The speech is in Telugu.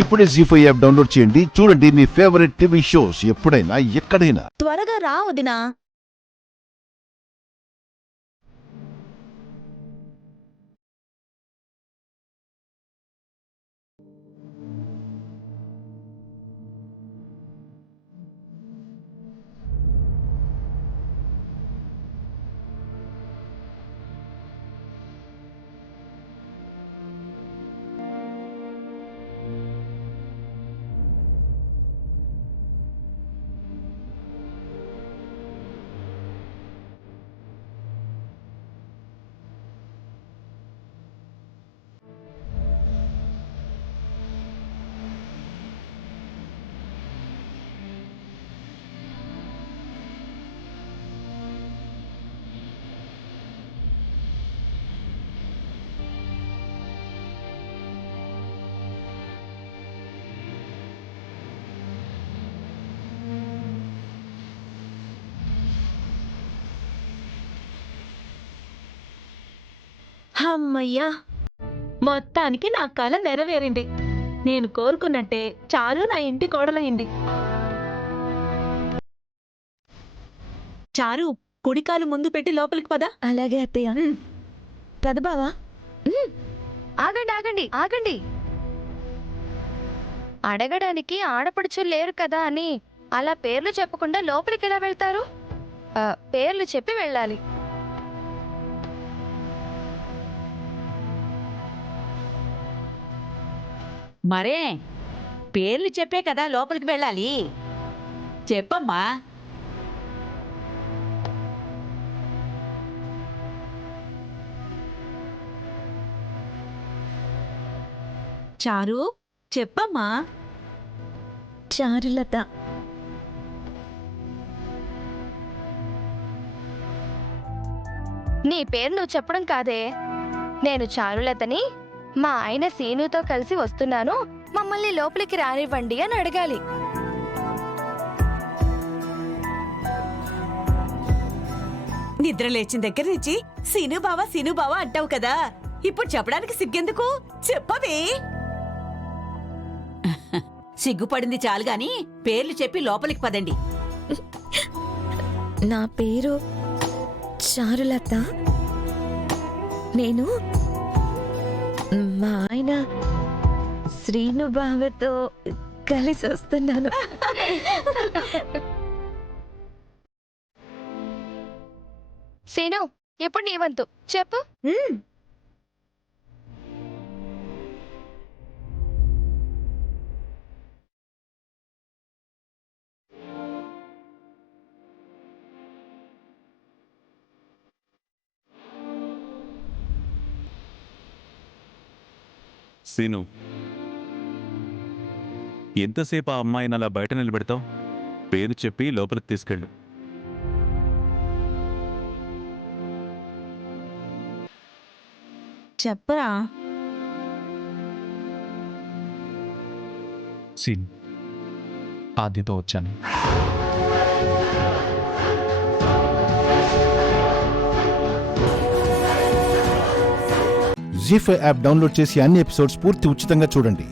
ఇప్పుడే జీ5 యాప్ డౌన్లోడ్ చేయండి. చూడండి మీ ఫేవరెట్ టీవీ షోస్ ఎప్పుడైనా ఎక్కడైనా. త్వరగా రా వదినా. అమ్మయ్యా, మొత్తానికి నా కల నెరవేరింది. నేను కోరుకున్నట్టే చారు నా ఇంటి కోడలైంది. చారు, కుడికాలు ముందు పెట్టి లోపలికి పద. అలాగే అత్తయ్య. పద బావా. ఆగండి ఆగండి ఆగండి. అడగడానికి ఆడపడుచులు లేరు కదా అని అలా పేర్లు చెప్పకుండా లోపలికి ఎలా వెళ్తారు? పేర్లు చెప్పి వెళ్ళాలి. మరే పేర్లు చెప్పే కదా లోపలికి వెళ్ళాలి. చెప్పమ్మా. చారు, చెప్పమ్మా. చారులత. నీ పేరు నువ్వు చెప్పడం కాదే. నేను చారులతని, మా ఆయన సీనుతో కలిసి వస్తున్నాను, మమ్మల్ని లోపలికి రానివ్వండి అని అడగాలి. నిద్ర లేచిన దగ్గర నుంచి సీను బావా అంటావు కదా, ఇప్పుడు చెప్పడానికి సిగ్గెందుకు? చెప్పవే. సిగ్గుపడింది చాలు గాని పేర్లు చెప్పి లోపలికి పదండి. నా పేరు చారులత. నేను మా ఆయన శ్రీను బావతో కలిసి వస్తున్నాను. సీను, ఇప్పుడు నీ వంతు చెప్పు. సీను, ఎంతసేపు ఆ అమ్మాయిని అలా బయట నిలబెడతావు? పేరు చెప్పి లోపలికి తీసుకెళ్ళు. చెప్పరా. సీన్, ఆద్యతో వచ్చాను. జీ5 యాప్ డౌన్లోడ్ చేసి అన్ని ఎపిసోడ్స్ పూర్తి ఉచితంగా చూడండి.